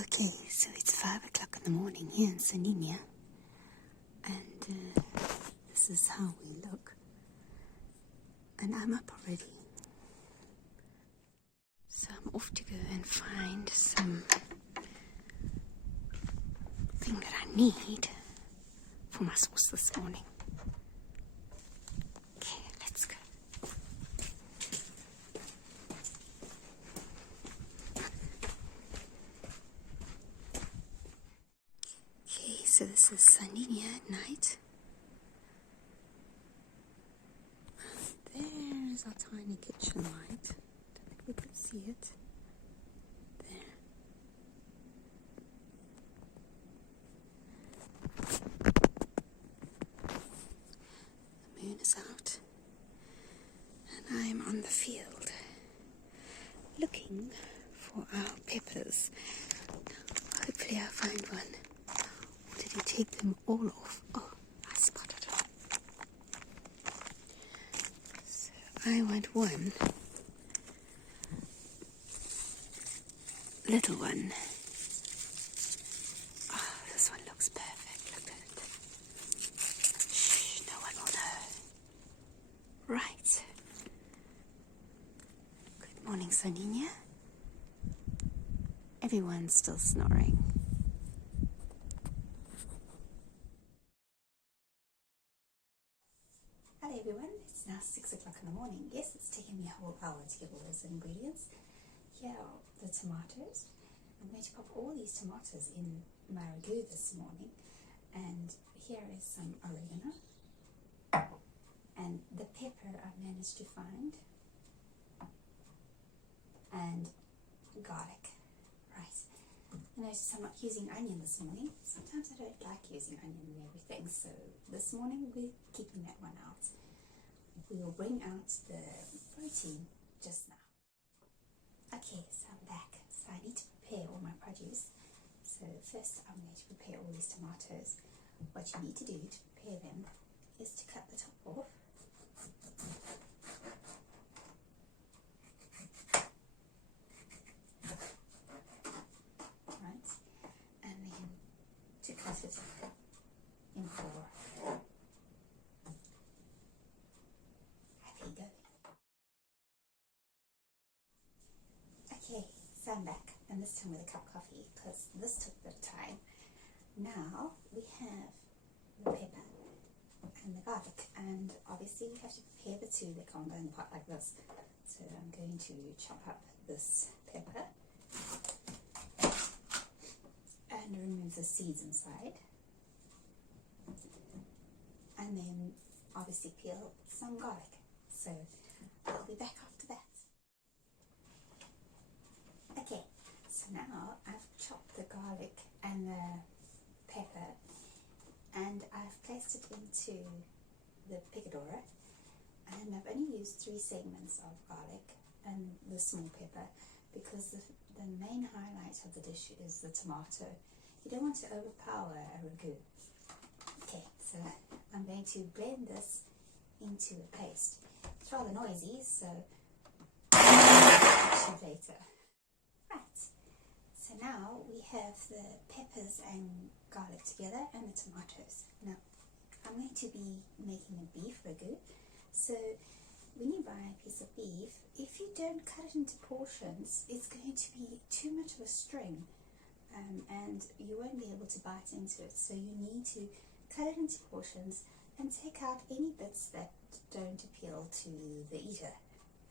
Okay, so it's 5 o'clock in the morning here in Sardinia, and this is how we look, and I'm up already. So I'm off to go and find some thing that I need for my sauce this morning. Okay, let's go. Okay, so this is Sardinia at night. There is our tiny kitchen light. Don't think we can see it. There. The moon is out, and I am on the field looking for our peppers. Hopefully I find one. Or did he take them all off? Oh, I spotted it. So I want one little one. Oh, this one looks perfect. Look at it. Shh, no one will know. Right. Good morning, Sardinia. Everyone's still snoring. Hello everyone, it's now 6 o'clock in the morning. Yes, it's taken me a whole hour to get all those ingredients. Here are the tomatoes. I'm going to pop all these tomatoes in my ragu this morning. And here is some oregano. And the pepper I managed to find. And garlic. Right. I noticed I'm not using onion this morning. Sometimes I don't like using onion and everything. So this morning we're keeping that one out. We will bring out the protein just now. Okay, so I'm back. So I need to prepare all my produce. So first I'm going to prepare all these tomatoes. What you need to do to prepare them is to cut the top off. Right, and then to cut it in four. Happy going. Okay, so I'm back, and this time with a cup of coffee, because this took a bit of time. Now we have the pepper and the garlic, and obviously you have to prepare the two. They can't go in the pot like this. So I'm going to chop up this pepper and remove the seeds inside, and then obviously peel some garlic. So I'll be back after that. Okay, so now I've chopped the garlic and the pepper, and I've placed it into the picadora, and I've only used 3 segments of garlic and the small pepper because the main highlight of the dish is the tomato. You don't want to overpower a ragu. Okay, so I'm going to blend this into a paste. It's rather noisy, so I'll catch you later. Right, so now we have the peppers and garlic together and the tomatoes. Now, I'm going to be making a beef ragu. So when you buy a piece of beef, if you don't cut it into portions, it's going to be too much of a string, and you won't be able to bite into it. So you need to cut it into portions and take out any bits that don't appeal to the eater.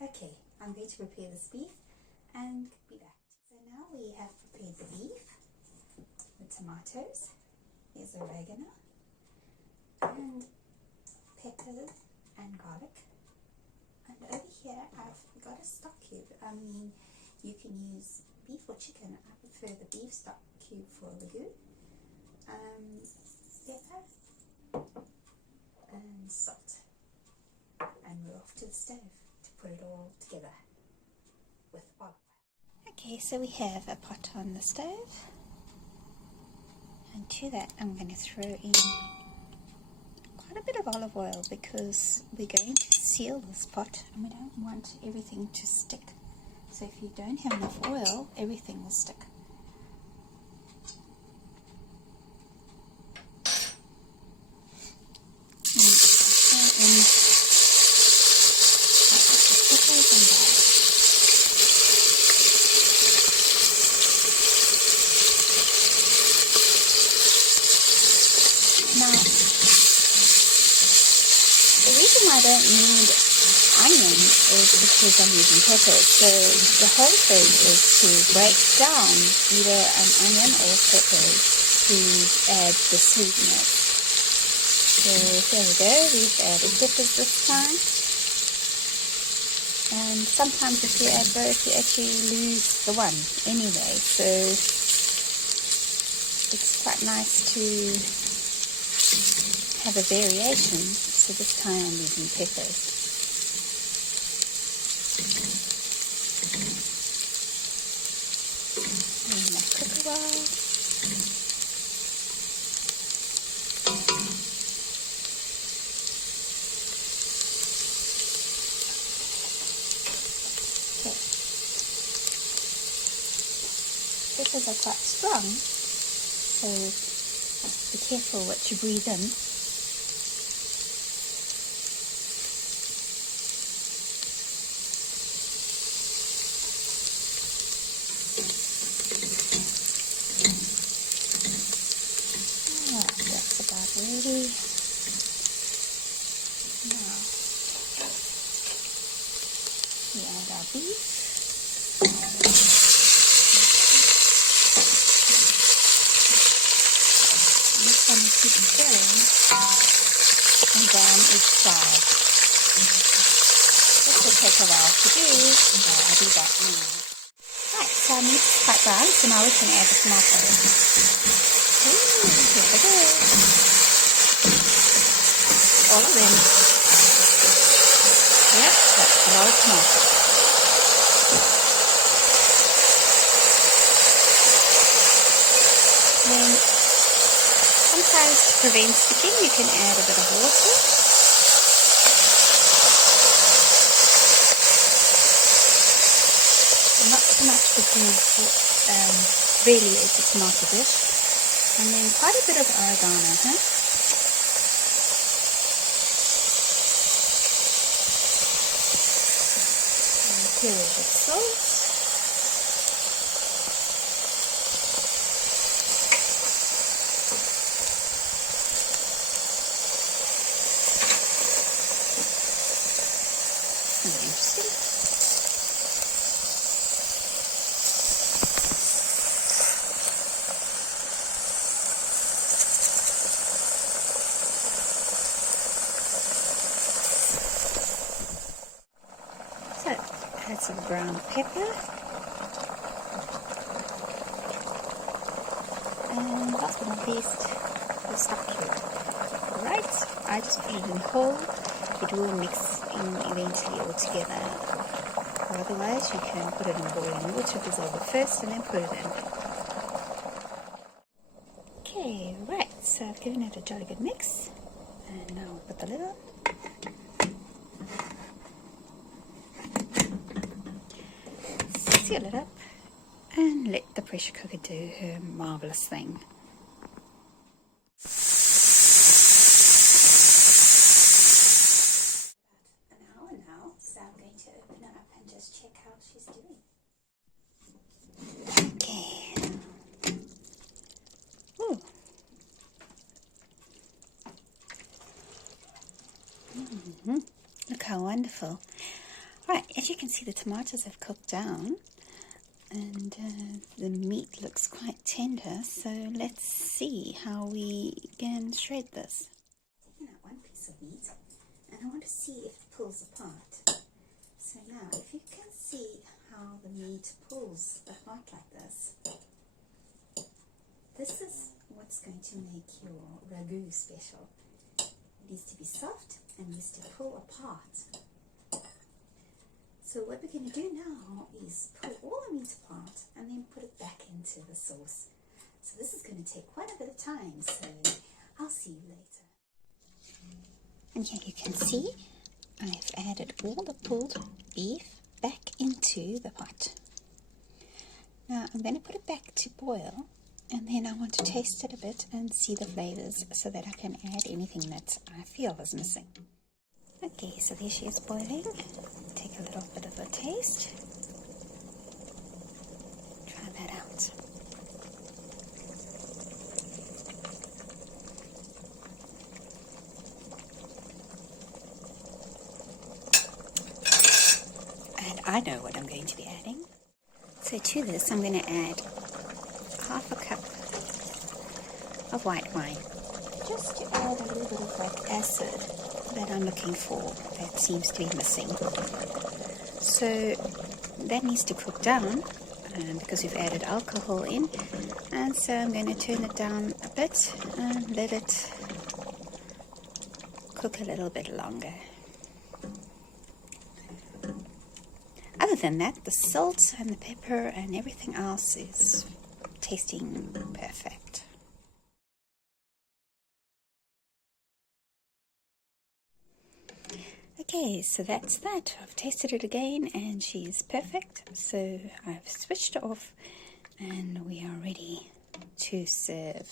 Okay, I'm going to prepare this beef and be back. So now we have prepared the beef, the tomatoes, there's oregano, and pepper and garlic. And over here I've got a stock cube. I mean, you can use beef or chicken. I prefer the beef stock cube for ragu. Pepper and salt. And we're off to the stove to put it all together with olive oil. Okay, so we have a pot on the stove, and to that I'm going to throw in quite a bit of olive oil because we're going to seal this pot and we don't want everything to stick. So if you don't have enough oil, everything will stick. because I'm using peppers. So the whole thing is to break down either an onion or peppers to add the sweetness. So here we go, we've added peppers this time. And sometimes if you add both, you actually lose the one anyway. So it's quite nice to have a variation. So this time I'm using peppers. And that cook a while. Okay. Peppers are quite strong, so be careful what you breathe in. Ready. Now we add our beef. This one we keep stirring and down each side. This will take a while to do, so I'll do that now. Right, so our meat is quite brown, so now we can add the tomatoes. Here we go. All of them. Yep, that's a lot of tomatoes. Then, sometimes to prevent sticking, you can add a bit of water. Not too much because really it's a tomato dish. And then quite a bit of oregano, huh? Here is the salt. Very interesting. So, add some brown pepper, and last but not least, the stock cube. Right, I just put it in whole. It will mix in eventually all together. Or otherwise, you can put it in boiling water, dissolve it first, and then put it in. Okay, right. So I've given it a jolly good mix, and now I'll put the lid on. Seal it up and let the pressure cooker do her marvellous thing. About an hour now, so I'm going to open it up and just check how she's doing. Okay. Ooh. Look how wonderful. Right, as you can see, the tomatoes have cooked down. And the meat looks quite tender, so let's see how we can shred this. I'm taking out one piece of meat and I want to see if it pulls apart. So now, if you can see how the meat pulls apart like this, this is what's going to make your ragu special. It needs to be soft and needs to pull apart. So what we're going to do now is pull all the meat apart and then put it back into the sauce. So this is going to take quite a bit of time, so I'll see you later. And here you can see I've added all the pulled beef back into the pot. Now I'm going to put it back to boil, and then I want to taste it a bit and see the flavours so that I can add anything that I feel is missing. Okay, so there she is boiling. Take a little bit of a taste. Try that out. I know what I'm going to be adding. So to this I'm going to add half a cup of white wine, just to add a little bit of that acid that I'm looking for, that seems to be missing. So that needs to cook down because we've added alcohol in, and so I'm going to turn it down a bit and let it cook a little bit longer. Other than that, the salt and the pepper and everything else is tasting perfect. Okay, so that's that. I've tasted it again and she's perfect. So I've switched it off and we are ready to serve.